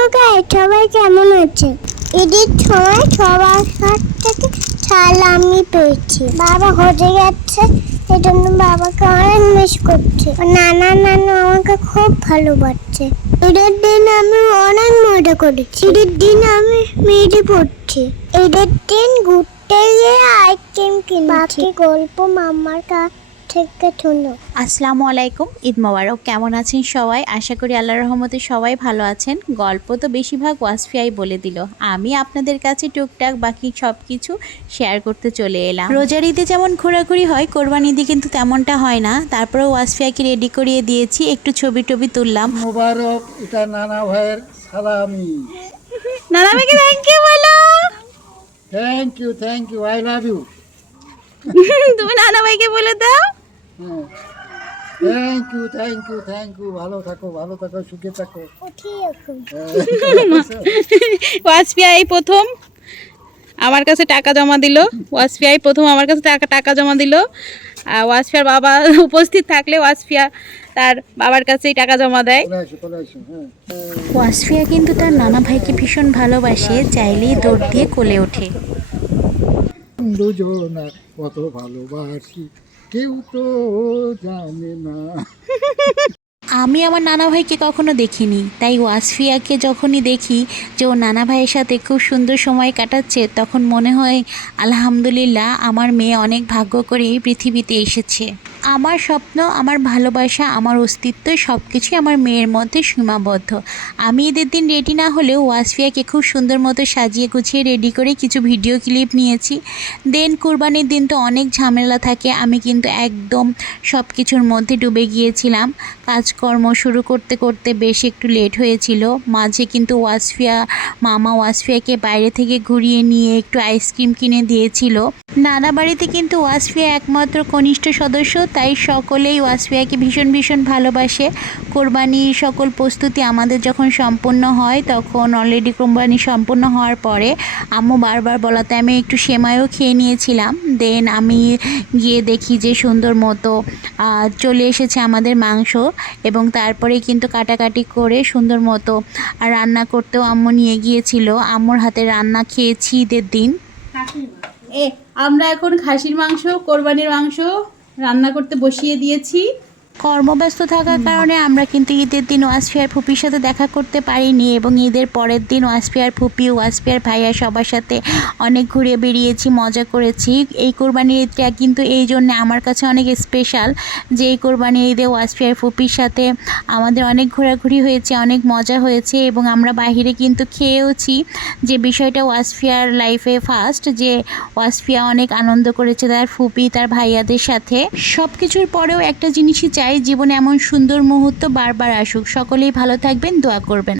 Hello guys সবাই কেমন আছে? ঈদের সময় সবার কাছ থেকে সালামি পেয়েছি। বাবা হতে যাচ্ছে এই জন্য বাবাকে অনেক মিস করছে। নানা নানা আমাকে খুব ভালোবাসছে। ঈদের দিন আমি অনেক মজা করেছি। ঈদের দিন আমি মেয়েটে পড়ছি ঈদের দিন ঘুরতে গিয়ে আইসক্রিম কিনেছি। বাকি গল্প মামার কাছ আসসালামু আলাইকুম ঈদ মোবারক। কেমন আছেন সবাই? আশা করি আল্লাহ রহমতে সবাই ভালো আছেন। গল্প তো বেশিরভাগ ওয়াসফিয়াই বলে দিল। আমি আপনাদের কাছে টুকটাক বাকি সব কিছু শেয়ার করতে চলে এলাম। রোজার ঈদে যেমন ঘোরাঘুরি হয় কোরবান ঈদে কিন্তু তেমনটা হয় না। তারপরে ওয়াসফিয়াকে রেডি করিয়ে দিয়েছি একটু ছবি টবি তুললাম। মোবারক এটা নানা ভাইয়ের সালামি। নানা ভাইকে থ্যাংক ইউ বলো। Thank you thank you I love you তুমি নানা ভাইকে বলে দাও। Thank you thank you thank you ভালো থাকো ভালো থাকো সুখে থাকো। ওয়াসফিয়া এই প্রথম আমার কাছে টাকা জমা দিল। ওয়াসফিয়া প্রথম আমার কাছে টাকা টাকা জমা দিল। আর ওয়াসফিয়ার বাবা উপস্থিত থাকলে ওয়াসফিয়া তার বাবার কাছেই টাকা জমা দেয়। হ্যাঁ। ওয়াসফিয়া কিন্তু তার নানা ভাইকে ভীষণ ভালোবাসে চাইলেই দৌড় দিয়ে কোলে ওঠে। দুজনা কত ভালোবাসি। কেউ তো জানে না। আমি আমার নানা ভাইকে কখনো দেখিনি, তাই ওয়াসফিয়াকে যখনই দেখি যে ও নানা ভাইয়ের সাথে খুব সুন্দর সময় কাটাচ্ছে, তখন মনে হয়, আলহামদুলিল্লাহ, আমার মেয়ে অনেক ভাগ্য করে পৃথিবীতে এসেছে। আমার স্বপ্ন, আমার ভালোবাসা, আমার অস্তিত্ব সব কিছুই আমার মেয়ের মধ্যে সীমাবদ্ধ। আমি এদের দিন রেডি না হলেও ওয়াসফিয়াকে খুব সুন্দর মতো সাজিয়ে গুছিয়ে রেডি করে কিছু ভিডিও ক্লিপ নিয়েছি। দেন কুরবানির দিন তো অনেক ঝামেলা থাকে, আমি কিন্তু একদম সব কিছুর মধ্যে ডুবে গিয়েছিলাম। কাজকর্ম শুরু করতে করতে বেশ একটু লেট হয়েছিল। মাঝে কিন্তু ওয়াসফিয়া, মামা ওয়াসফিয়াকে বাইরে থেকে ঘুরিয়ে নিয়ে একটু আইসক্রিম কিনে দিয়েছিল। নানা বাড়িতে কিন্তু ওয়াসফিয়া একমাত্র কনিষ্ঠ সদস্য, তাই সকলেই ওয়াসফিয়াকে ভীষণ ভীষণ ভালোবাসে। কোরবানির সকল প্রস্তুতি আমাদের যখন সম্পূর্ণ হয়, তখন অলরেডি কোরবানি সম্পূর্ণ হওয়ার পরে আম্মু বারবার বলাতে আমি একটু সেমাইও খেয়ে নিয়েছিলাম। দেন আমি গিয়ে দেখি যে সুন্দর মতো চলে এসেছে আমাদের মাংস এবং তারপরে কিন্তু কাটাকাটি করে সুন্দর মতো রান্না করতেও আম্মু নিয়ে গিয়েছিল। আম্মুর হাতে রান্না খেয়েছি ঈদের দিন। এ আমরা এখন খাসির মাংস কোরবানির মাংস রান্না করতে বসিয়ে দিয়েছি। কর্মব্যস্ত থাকার কারণে আমরা কিন্তু ঈদের দিন ওয়াসফিয়ার ফুপির সাথে দেখা করতে পারিনি এবং ঈদের পরের দিন ওয়াসফিয়ার ফুপি ওয়াসফিয়ার ভাইয়া সবার সাথে অনেক ঘুরে বেরিয়েছি মজা করেছি। এই কোরবানির ঈদটা কিন্তু এই জন্য আমার কাছে অনেক স্পেশাল যে এই কোরবানির ঈদে ওয়াসফিয়ার ফুপির সাথে আমাদের অনেক ঘোরাঘুরি হয়েছে অনেক মজা হয়েছে এবং আমরা বাইরে কিন্তু খেয়েওছি। যে বিষয়টা ওয়াসফিয়ার লাইফে ফার্স্ট যে ওয়াসফিয়া অনেক আনন্দ করেছে তার ফুপি তার ভাইয়াদের সাথে। সব কিছুর পরেও একটা জিনিসই চাই জীবনে এমন সুন্দর মুহূর্ত বারবার আসুক। সকলেই ভালো থাকবেন দোয়া করবেন।